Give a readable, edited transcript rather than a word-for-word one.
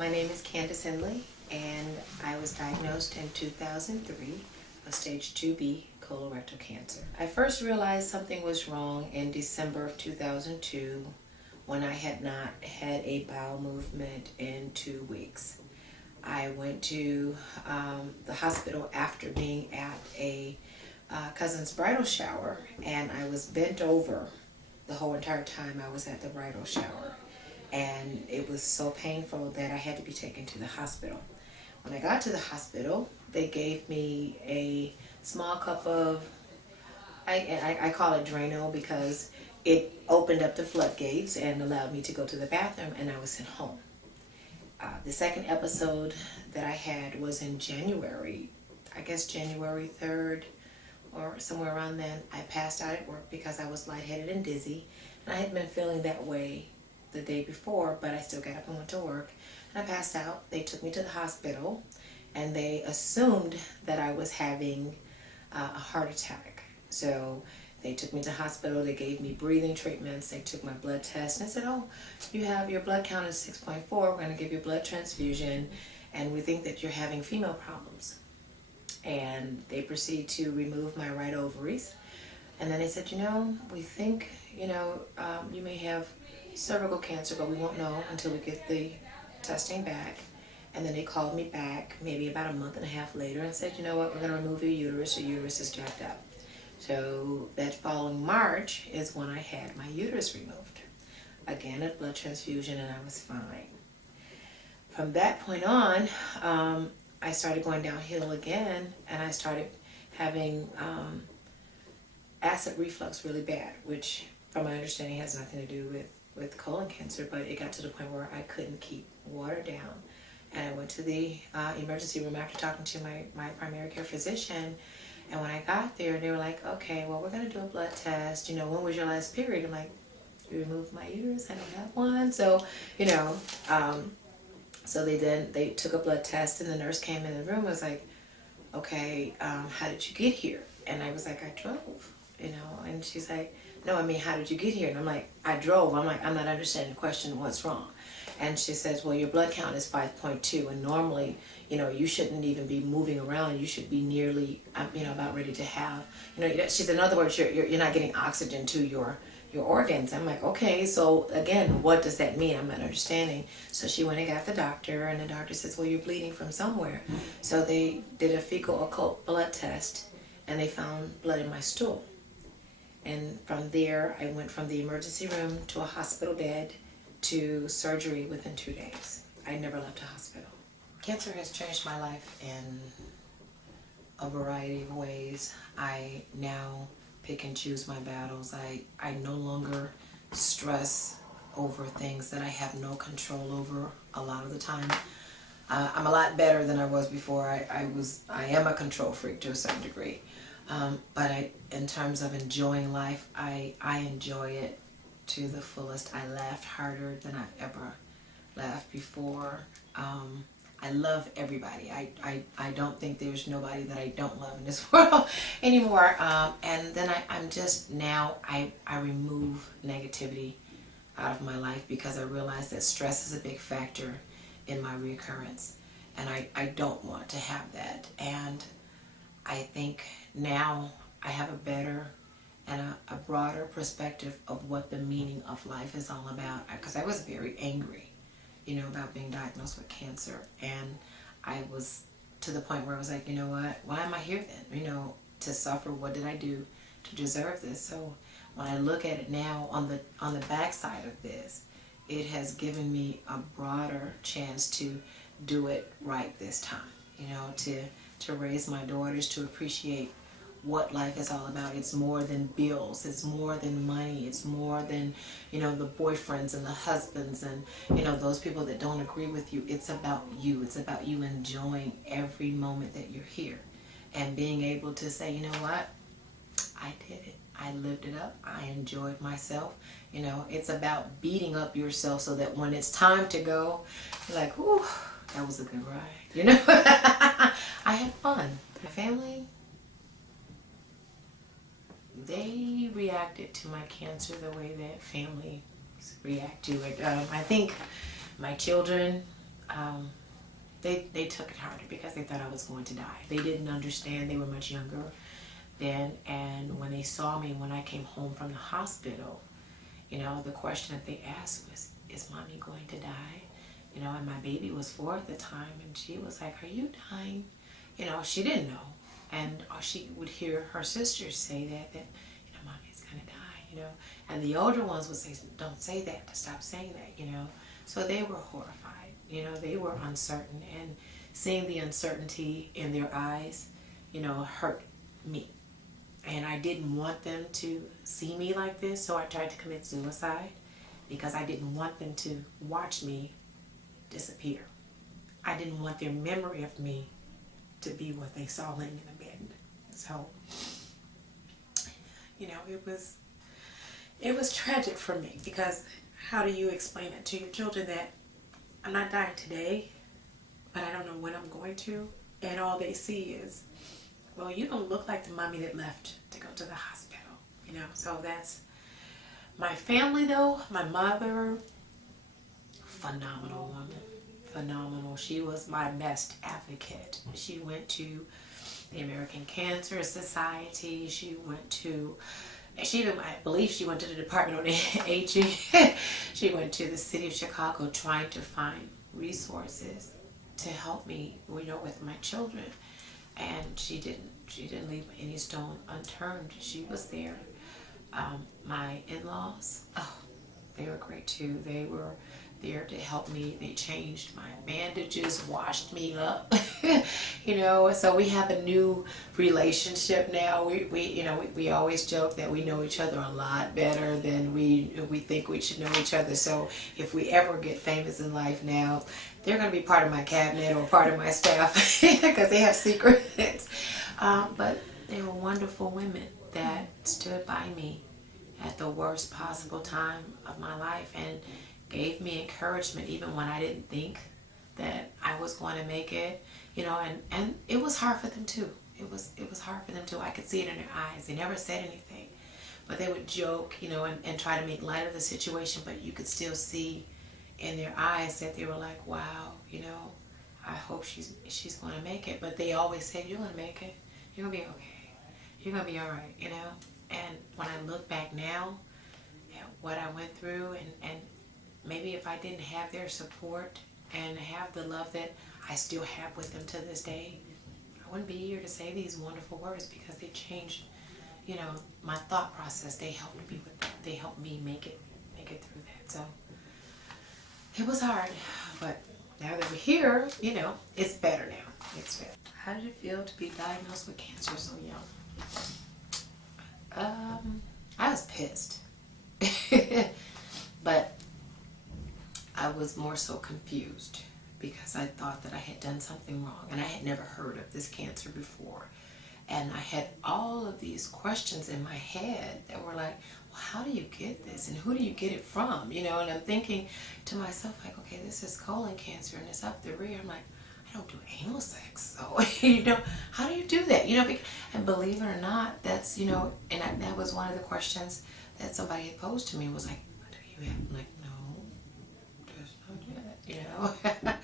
My name is Candace Henley, and I was diagnosed in 2003 of stage 2B colorectal cancer. I first realized something was wrong in December of 2002 when I had not had a bowel movement in 2 weeks. I went to the hospital after being at a cousin's bridal shower, and I was bent over the whole entire time I was at the bridal shower. And it was so painful that I had to be taken to the hospital. When I got to the hospital, they gave me a small cup of, I call it Drano because it opened up the floodgates and allowed me to go to the bathroom, and I was sent home. The second episode that I had was in January, I guess January 3rd or somewhere around then. I passed out at work because I was lightheaded and dizzy, and I had been feeling that way the day before, but I still got up and went to work, and I passed out. They took me to the hospital, and they assumed that I was having a heart attack. So they took me to the hospital. They gave me breathing treatments. They took my blood test, and I said, oh, you have your blood count is 6.4. We're going to give you a blood transfusion, and we think that you're having female problems. And they proceed to remove my right ovaries. And then they said, we think, you may have cervical cancer, but we won't know until we get the testing back. And then they called me back maybe about a month and a half later and said, you know what, we're going to remove your uterus. Your uterus is jacked up. So that following March is when I had my uterus removed. Again, a blood transfusion, and I was fine. From that point on, I started going downhill again, and I started having acid reflux really bad, which from my understanding has nothing to do with colon cancer, but it got to the point where I couldn't keep water down. And I went to the emergency room after talking to my primary care physician, and when I got there, they were like, okay, well, we're going to do a blood test. When was your last period? I'm like, you removed my uterus? I don't have one. So, so they took a blood test, and the nurse came in the room and was like, okay, how did you get here? And I was like, I drove, and she's like, no, I mean, how did you get here? And I'm like, I drove. I'm like, I'm not understanding the question, what's wrong? And she says, well, your blood count is 5.2, and normally, you shouldn't even be moving around. You should be nearly, about ready to have, she said, in other words, you're not getting oxygen to your organs. I'm like, okay, so again, what does that mean? I'm not understanding. So she went and got the doctor, and the doctor says, well, you're bleeding from somewhere. So they did a fecal occult blood test, and they found blood in my stool. And from there, I went from the emergency room to a hospital bed to surgery within 2 days. I never left a hospital. Cancer has changed my life in a variety of ways. I now pick and choose my battles. I no longer stress over things that I have no control over a lot of the time. I'm a lot better than I was before. I am a control freak to a certain degree. But in terms of enjoying life, I enjoy it to the fullest. I laughed harder than I've ever laughed before. I love everybody. I don't think there's nobody that I don't love in this world anymore. And then I'm just now, I remove negativity out of my life because I realize that stress is a big factor in my reoccurrence. And I don't want to have that. And I think now I have a better and a broader perspective of what the meaning of life is all about. Because I was very angry, about being diagnosed with cancer. And I was to the point where I was like, you know what, why am I here then? To suffer, what did I do to deserve this? So when I look at it now on the backside of this, it has given me a broader chance to do it right this time, to raise my daughters, to appreciate what life is all about. It's more than bills, it's more than money, it's more than, the boyfriends and the husbands and, those people that don't agree with you. It's about you. It's about you enjoying every moment that you're here and being able to say, you know what, I did it. I lived it up. I enjoyed myself. It's about beating up yourself so that when it's time to go, you're like, whew, that was a good ride. I had fun. My family, they reacted to my cancer the way that families react to it. I think my children, they took it harder because they thought I was going to die. They didn't understand. They were much younger then, and when they saw me when I came home from the hospital, you know, the question that they asked was, "Is mommy going to die?" You know, and my baby was 4 at the time, and she was like, "Are you dying?" You know, she didn't know, and she would hear her sisters say that you know, mommy's gonna die, you know, and the older ones would say, "Don't say that, to stop saying that," you know. So they were horrified, you know, they were uncertain, and seeing the uncertainty in their eyes, you know, hurt me. And I didn't want them to see me like this, so I tried to commit suicide because I didn't want them to watch me disappear. I didn't want their memory of me to be what they saw laying in the bed. So, you know, it was tragic for me, because how do you explain it to your children that I'm not dying today, but I don't know when I'm going to, and all they see is, well, you don't look like the mommy that left to go to the hospital, you know. So that's my family, though. My mother, phenomenal woman, phenomenal. She was my best advocate. She went to the American Cancer Society. She went to, I believe she went to the Department of Aging. She went to the city of Chicago trying to find resources to help me, you know, with my children. And she didn't leave any stone unturned. She was there. My in-laws, oh, they were great too. They were there to help me. They changed my bandages, washed me up, you know. So we have a new relationship now. We always joke that we know each other a lot better than we think we should know each other. So if we ever get famous in life now, they're going to be part of my cabinet or part of my staff because they have secrets. But they were wonderful women that stood by me at the worst possible time of my life and gave me encouragement even when I didn't think that I was going to make it, you know. And it was hard for them too. It was hard for them too. I could see it in their eyes. They never said anything, but they would joke, you know, and try to make light of the situation, but you could still see in their eyes that they were like, wow, you know, I hope she's going to make it. But they always said, you're going to make it. You're going to be okay. You're going to be all right, you know. And when I look back now at what I went through, and maybe if I didn't have their support and have the love that I still have with them to this day, I wouldn't be here to say these wonderful words, because they changed, you know, my thought process. They helped me with that. They helped me make it through that. So it was hard, but now that we're here, you know, it's better now. It's better. How did it feel to be diagnosed with cancer so young? I was pissed. But I was more so confused, because I thought that I had done something wrong, and I had never heard of this cancer before. And I had all of these questions in my head that were like, well, how do you get this? And who do you get it from? You know, and I'm thinking to myself, like, okay, this is colon cancer and it's up the rear. I'm like, I don't do anal sex. So, you know, how do you do that? You know, and believe it or not, that's, you know, and that was one of the questions that somebody had posed to me, was like, do you have, I'm like, no, there's no that, you know.